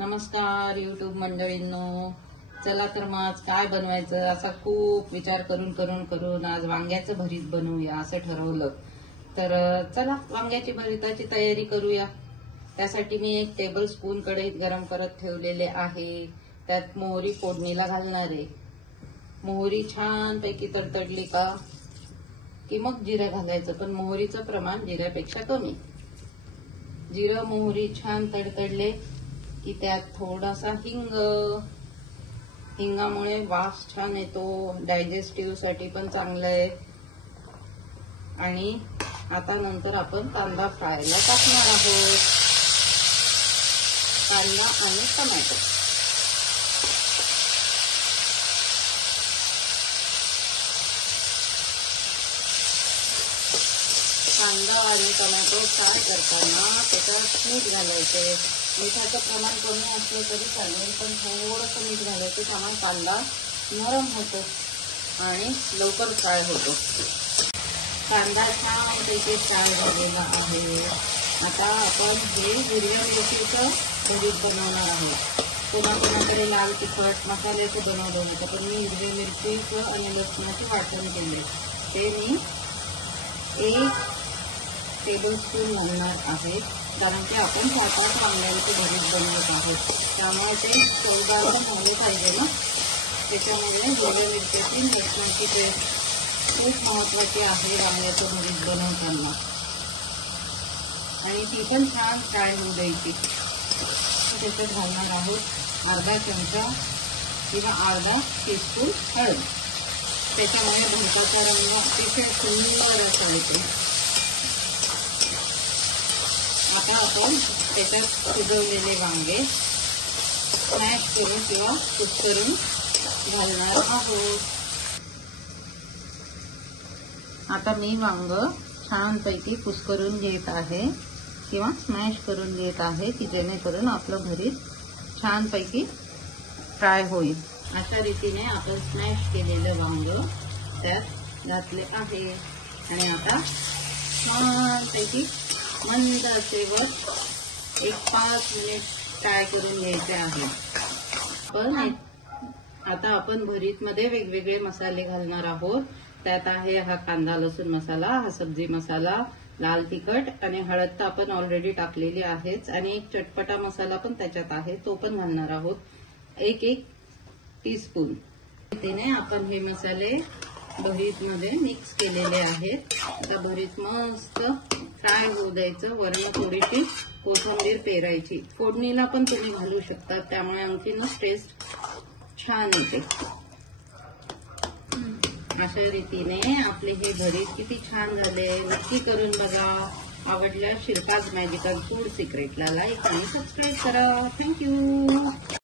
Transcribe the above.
नमस्कार यूट्यूब मंडळींनो. चला तर मग आज काय बनवायचं असा खूप विचार करून आज वांग्याचं भरीत बनवूया असं ठरवलं. तर चला वांग्याची भरीताची तयारी करूया. त्यासाठी मी 1 टेबलस्पून कढईत गरम करत ठेवलेले आहे. त्यात मोहरी फोडणीला घालणार आहे. मोहरी छान पैकी तडतडली का की मग जिरं घालायचं, पण मोहरीचं प्रमाण जिऱ्यापेक्षा कमी. जिरं मोहरी छान तडतडले की त्यात थोडासा हिंगामुळे वास छान येतो, डायजेस्टिव्ह साठी पण चांगलं आहे. आणि आता नंतर आपण कांदा फ्रायला टाकणार आहोत. कांदा आणि टोमॅटो. कांदा आणि टोमॅटो फ्राय करताना त्याच्यात मीठ घालायचे. मिठाचं प्रमाण कमी असलं तरी चालेल, पण थोडंसं मीठ घालायचं, त्यामुळे कांदा नरम होतो आणि लवकर फ्राय होतो. कांदा छान पैकी फ्राय झालेला आहे. आता आपण हे हिरव्या मिरचीचं भरीत बनवणार आहोत. कोणाकोणाकडे लाल तिखट मसाल्याचं बनवलं होतं, पण मी हिरव्या मिरचीचं आणि लसणाचे वाटण केले. ते मी 1 टेबलस्पून घालणार आहे, कारण की आपण 4-5 वांग्यांचे भरीत बनवत आहोत, त्यामुळे ते चवदार झाले पाहिजे ना. त्याच्यामुळे हिरव्या मिरचीची लसणाची पेस्ट खूप महत्त्वाची आहे वांग्याचं भरीत बनवताना, आणि ती पण छान फ्राय होऊ द्यायची. त्याच्यात घालणार आहोत अर्धा चमचा किंवा अर्धा टीस्पून हळद. त्याच्यामुळे भरताचा रंग अतिशय सुंदर असा येतो. आता आपण त्याच्यात शिजवलेले वांगे स्मॅश करून किंवा कुस्करून घालणार आहोत. आता मी वांग छानपैकी कुस्करून घेत आहे किंवा स्मॅश करून घेत आहे, की जेणेकरून आपलं भरीत छानपैकी फ्राय होईल. अशा रीतीने आपण स्मॅश केलेलं वांग त्यात घातले आहे. आणि आता छानपैकी मंद आचेवर 5 मिनिट फ्राय करून घ्यायचे आहे. पण आता आपण भरीत मध्ये वेगवेगळे मसाले घालणार आहोत. त्यात आहे हा कांदा लसूण मसाला, हा सब्जी मसाला, लाल तिखट आणि हळद तर आपण ऑलरेडी टाकलेली आहेच, आणि एक चटपटा मसाला पण त्याच्यात आहे, तो पण घालणार आहोत 1 टीस्पून. त्याने आपण हे मसाले भरीत मध्ये मिक्स केलेले आहेत. आता भरीत मस्त फ्राय होऊ द्यायचं. वरून थोडीशी कोथिंबीर पेरायची. फोडणीला पण तुम्ही घालू शकता, त्यामुळे आणखीनच टेस्ट छान येते. अशा रीतीने आपले हे भरीत किती छान झाले. नक्की करून बघा. आवडल्यास शिरकाज मॅजिकल फूड सिक्रेटला लाईक आणि सबस्क्राईब करा. थँक्यू.